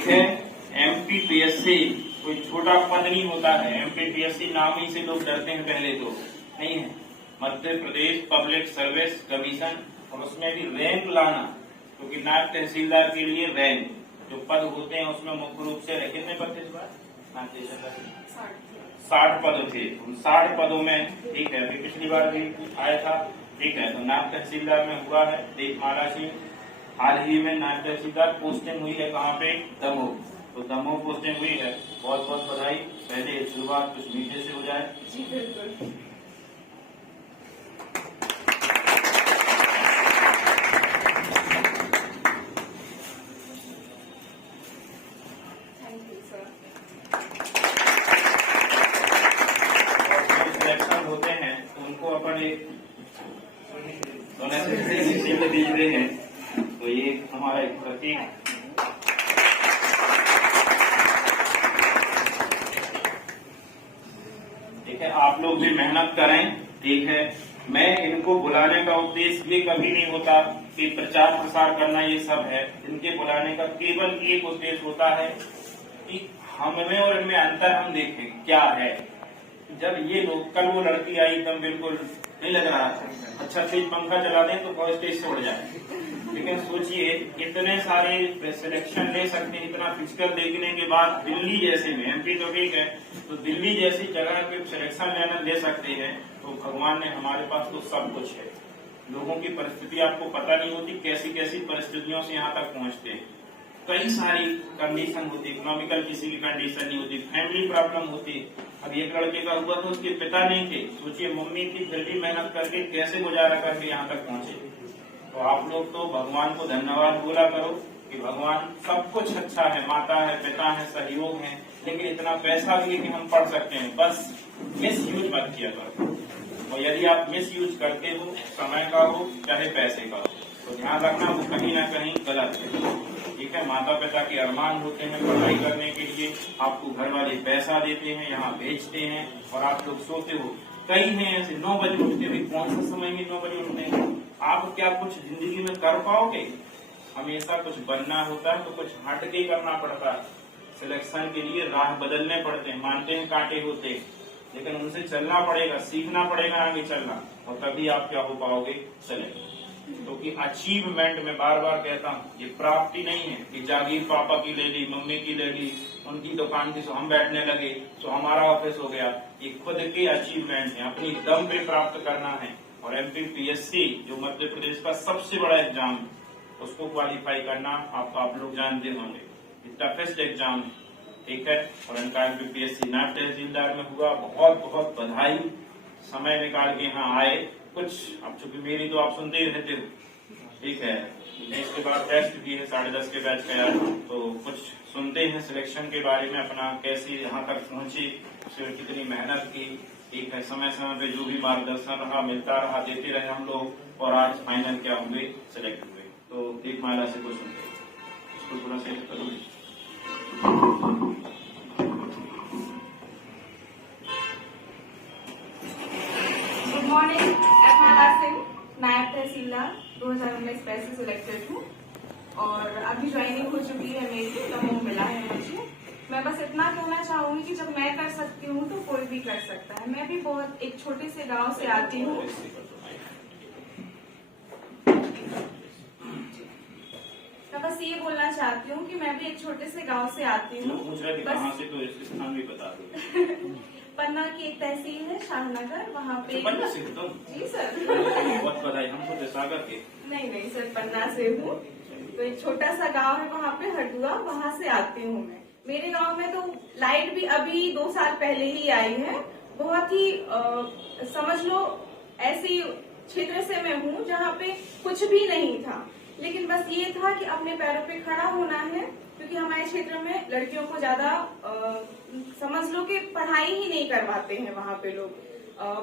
एक है MPPSC, कोई छोटा पद नहीं होता है। MPPSC नाम ही से लोग डरते हैं, पहले तो नहीं है, Madhya Pradesh public service commission, और उसमें भी रैंक लाना, क्योंकि नायब तहसीलदार के लिए रैंक जो पद होते हैं उसमें मुख्य रूप से कितने पद थे इस बार? 60 पद थे। उन 60 पदों में ठीक है, अभी पिछली बार भी आया था, ठीक है, तो नायब तहसीलदार में हुआ है दीपमाला सिंह, हाल ही में नायब तहसीलदार पोस्टिंग हुई है कहाँ पे? दमोह। तो दमोह पोस्टिंग हुई है, बहुत बहुत बधाई। पहले शुरुआत कुछ मीठे से हो जाए। जी बिल्कुल। Thank you sir. और सिलेक्शन होते हैं तो उनको अपन एक डोनेशन दीजिए हैं, तो ये हमारा एक प्रतीक। ठीक है, आप लोग भी मेहनत करें। ठीक है, मैं इनको बुलाने का उद्देश्य ये कभी नहीं होता कि प्रचार प्रसार करना, ये सब है। इनके बुलाने का केवल एक उद्देश्य होता है कि हमें और इनमें अंतर हम देखें क्या है। जब ये लोग, कल वो लड़की आई एकदम बिल्कुल नहीं लग रहा था, अच्छा तेज पंखा चला दें तो बहुत स्टेज से उड़ जाए, लेकिन सोचिए इतने सारे सिलेक्शन ले सकते हैं, इतना फिजिकल देखने के बाद दिल्ली जैसे में, MP तो ठीक है, तो दिल्ली जैसी जगह पे सिलेक्शन लेना ले सकते हैं, तो भगवान ने हमारे पास तो सब कुछ है। लोगों की परिस्थिति आपको पता नहीं होती, कैसी कैसी परिस्थितियों से यहाँ तक पहुँचते हैं। कई सारी कंडीशन होती, इकोनॉमिकल किसी की कंडीशन नहीं होती, फैमिली प्रॉब्लम होती। अब एक लड़के का हुआ तो उसके पिता नहीं थे, सोचिए मम्मी थी, फिर भी मेहनत करके कैसे गुजारा करके यहाँ तक पहुँचे। तो आप लोग तो भगवान को धन्यवाद बोला करो कि भगवान सब कुछ अच्छा है, माता है, पिता है, सहयोग है, लेकिन इतना पैसा भी है कि हम पढ़ सकते हैं, बस मिस यूज मत किया करो। और यदि आप मिस यूज करते हो, समय का हो चाहे पैसे का हो, तो ध्यान रखना वो कहीं ना कहीं गलत है। ठीक है, माता पिता के अरमान होते हैं पढ़ाई करने के लिए, आपको घर वाले पैसा देते हैं, यहाँ भेजते हैं, और आप लोग सोते हो। कई हैं ऐसे 9 बजे उठते हुए, कौन सा समय में 9 बजे उठते हैं? आप क्या कुछ जिंदगी में कर पाओगे? हमेशा कुछ बनना होता है तो कुछ हट के करना पड़ता है। सिलेक्शन के लिए राह बदलने पड़ते हैं, मानते हैं कांटे होते हैं, लेकिन उनसे चलना पड़ेगा, सीखना पड़ेगा आगे चलना, और तभी आप क्या हो पाओगे? चले। क्योंकि अचीवमेंट में बार बार कहता हूँ, ये प्राप्ति नहीं है कि जागीर पापा की ले ली, मम्मी की ले ली, उनकी दुकान थी सो हम बैठने लगे तो हमारा ऑफिस हो गया। ये खुद के अचीवमेंट है, अपनी दम पे प्राप्त करना है। और MPPSC जो मध्य प्रदेश का सबसे बड़ा एग्जाम है, उसको क्वालिफाई करना आप लोग जानते होंगे, टफेस्ट एग्जाम है। ठीक है, और इनका MPPSC नायब तहसीलदार में हुआ, बहुत बहुत बधाई। समय निकाल के यहाँ आए। कुछ अब चूंकि मेरी तो आप सुनते ही रहते हो, ठीक है, इसके बाद टेस्ट भी है 10:30 के बैच का यार, तो कुछ सुनते हैं सिलेक्शन के बारे में, अपना कैसे यहाँ तक पहुंचे, उसमें कितनी मेहनत की। ठीक है, समय समय पे जो भी मार्गदर्शन रहा मिलता रहा, देते रहे हम लोग, और आज फाइनल क्या हुए? सिलेक्ट हुए। तो दीपमाला से कुछ सुनते हैं, इसको थोड़ा से करो। गुड मॉर्निंग, दीपमाला सिंह, नायब तहसीलदार 2019 पैसे सिलेक्टेड हूँ, और अभी ज्वाइनिंग हो चुकी है मेरी, दमोह मिला है मुझे। मैं बस इतना कहना चाहूंगी कि जब मैं कर सकती हूँ तो कोई भी कर सकता है। मैं भी बहुत एक छोटे से गांव से आती हूँ। मैं बस ये बोलना चाहती हूँ कि मैं भी एक छोटे से गांव से आती हूँ। कहाँ से, तो इस नाम भी बता दो। पन्ना की एक तहसील है शाहनगर, वहाँ पे। पन्ना से हो तुम? जी सर। बहुत बधाई, हम तो सागर के। नहीं सर, पन्ना से हूँ। तो एक छोटा सा गांव है वहाँ पे, हटुआ, वहाँ से आती हूँ मैं। मेरे गांव में तो लाइट भी अभी 2 साल पहले ही आई है। बहुत ही समझ लो ऐसी क्षेत्र से मैं हूँ जहाँ पे कुछ भी नहीं था, लेकिन बस ये था कि अपने पैरों पे खड़ा होना है, क्योंकि हमारे क्षेत्र में लड़कियों को ज्यादा समझ लो कि पढ़ाई ही नहीं करवाते हैं वहाँ पे लोग।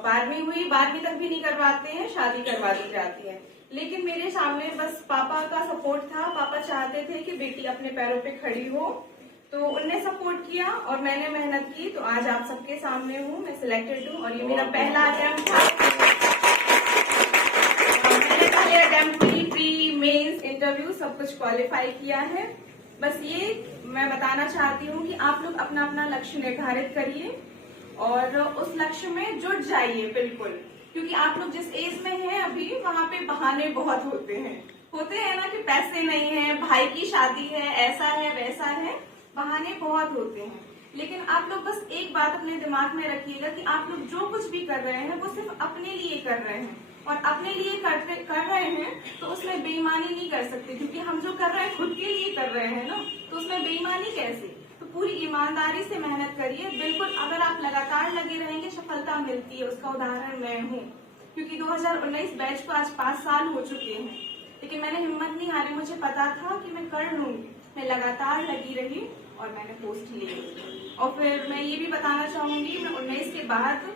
12वीं हुई, 12वीं तक भी नहीं करवाते हैं, शादी करवा दी जाती है। लेकिन मेरे सामने बस पापा का सपोर्ट था। पापा चाहते थे कि बेटी अपने पैरों पे खड़ी हो, तो उनने सपोर्ट किया और मैंने मेहनत की, तो आज आप सबके सामने हूँ, मैं सिलेक्टेड हूँ। और ये मेरा पहला अटेम्प्ट था। मैंने पहले अटेम्प्ट में प्री मेंस इंटरव्यू सब कुछ क्वालिफाई किया है, बस ये मैं बताना चाहती हूँ कि आप लोग अपना अपना लक्ष्य निर्धारित करिए और उस लक्ष्य में जुट जाइए बिल्कुल, क्योंकि आप लोग जिस एज में हैं अभी वहाँ पे बहाने बहुत होते हैं ना कि पैसे नहीं है, भाई की शादी है, ऐसा है वैसा है, बहाने बहुत होते हैं। लेकिन आप लोग बस एक बात अपने दिमाग में रखिएगा कि आप लोग जो कुछ भी कर रहे हैं वो सिर्फ अपने लिए कर रहे हैं, और अपने लिए कर रहे हैं तो उसमें बेईमानी नहीं कर सकते, क्योंकि हम जो कर रहे हैं खुद के लिए कर रहे हैं ना, तो उसमें बेईमानी कैसे। तो पूरी ईमानदारी से मेहनत करिए बिल्कुल। अगर आप लगातार लगे रहेंगे सफलता मिलती है, उसका उदाहरण मैं हूँ, क्योंकि 2019 बैच को आज 5 साल हो चुके हैं, लेकिन मैंने हिम्मत नहीं हारी। मुझे पता था कि मैं कर लूंगी, मैं लगातार लगी रही और मैंने पोस्ट ली। और फिर मैं ये भी बताना चाहूंगी, मैं 19 के बाद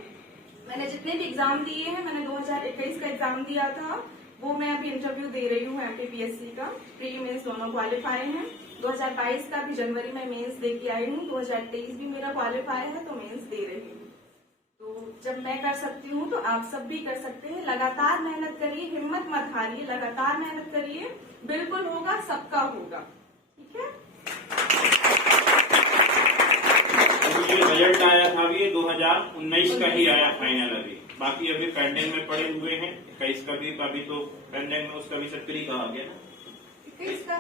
मैंने जितने भी एग्जाम दिए हैं, मैंने 2021 का एग्जाम दिया था, वो मैं अभी इंटरव्यू दे रही हूँ एमपीपीएससी का, प्री मेंस दोनों क्वालिफाई हैं। 2022 का भी जनवरी में मेंस दे के आई हूँ, 2023 भी मेरा क्वालिफाई है तो मेंस दे रही हूँ। तो जब मैं कर सकती हूँ तो आप सब भी कर सकते हैं। लगातार मेहनत करिए, हिम्मत मत हारिए, लगातार मेहनत करिए, बिल्कुल होगा, सबका होगा। ठीक है। ये बजट आया था अभी 2019 का ही आया फाइनल, अभी बाकी अभी पेंडिंग में पड़े हुए हैं। 21 का भी अभी तो पेंडिंग में, उसका भी सब प्री का आ गया ना,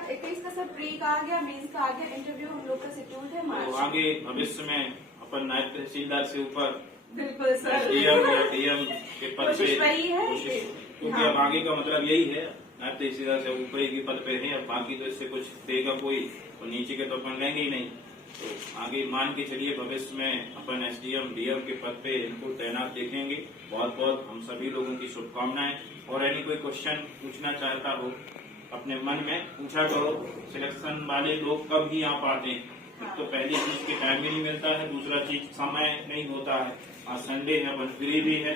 21 का सब प्री का आ गया, मेंस का आ गया, इंटरव्यू हम लोग का शेड्यूल है तो मार्च। आगे भविष्य में अपन नायब तहसीलदार से ऊपर बिल्कुल सर, डीएम या डीएम के पद पे कोशिश वही है क्योंकि अब आगे का मतलब यही है, नायब तहसीलदार से ऊपर ही पद पे है। अब बाकी तो इससे कुछ देगा कोई, और नीचे के तो अपन लेंगे ही नहीं। तो आगे मान के चलिए भविष्य में अपन एसडीएम डीएम के पद पे इनको तैनात देखेंगे। बहुत बहुत हम सभी लोगों की शुभकामनाएं। और यदि कोई क्वेश्चन पूछना चाहता हो अपने मन में पूछा करो। सिलेक्शन वाले लोग कब ही यहाँ पाते हैं, एक तो पहली चीज के टाइम भी नहीं मिलता है, दूसरा चीज समय नहीं होता है। आज संडे है, अपन फ्री भी है,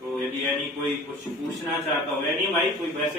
तो यदि कोई कुछ पूछना चाहता हो, यानी भाई कोई वैसे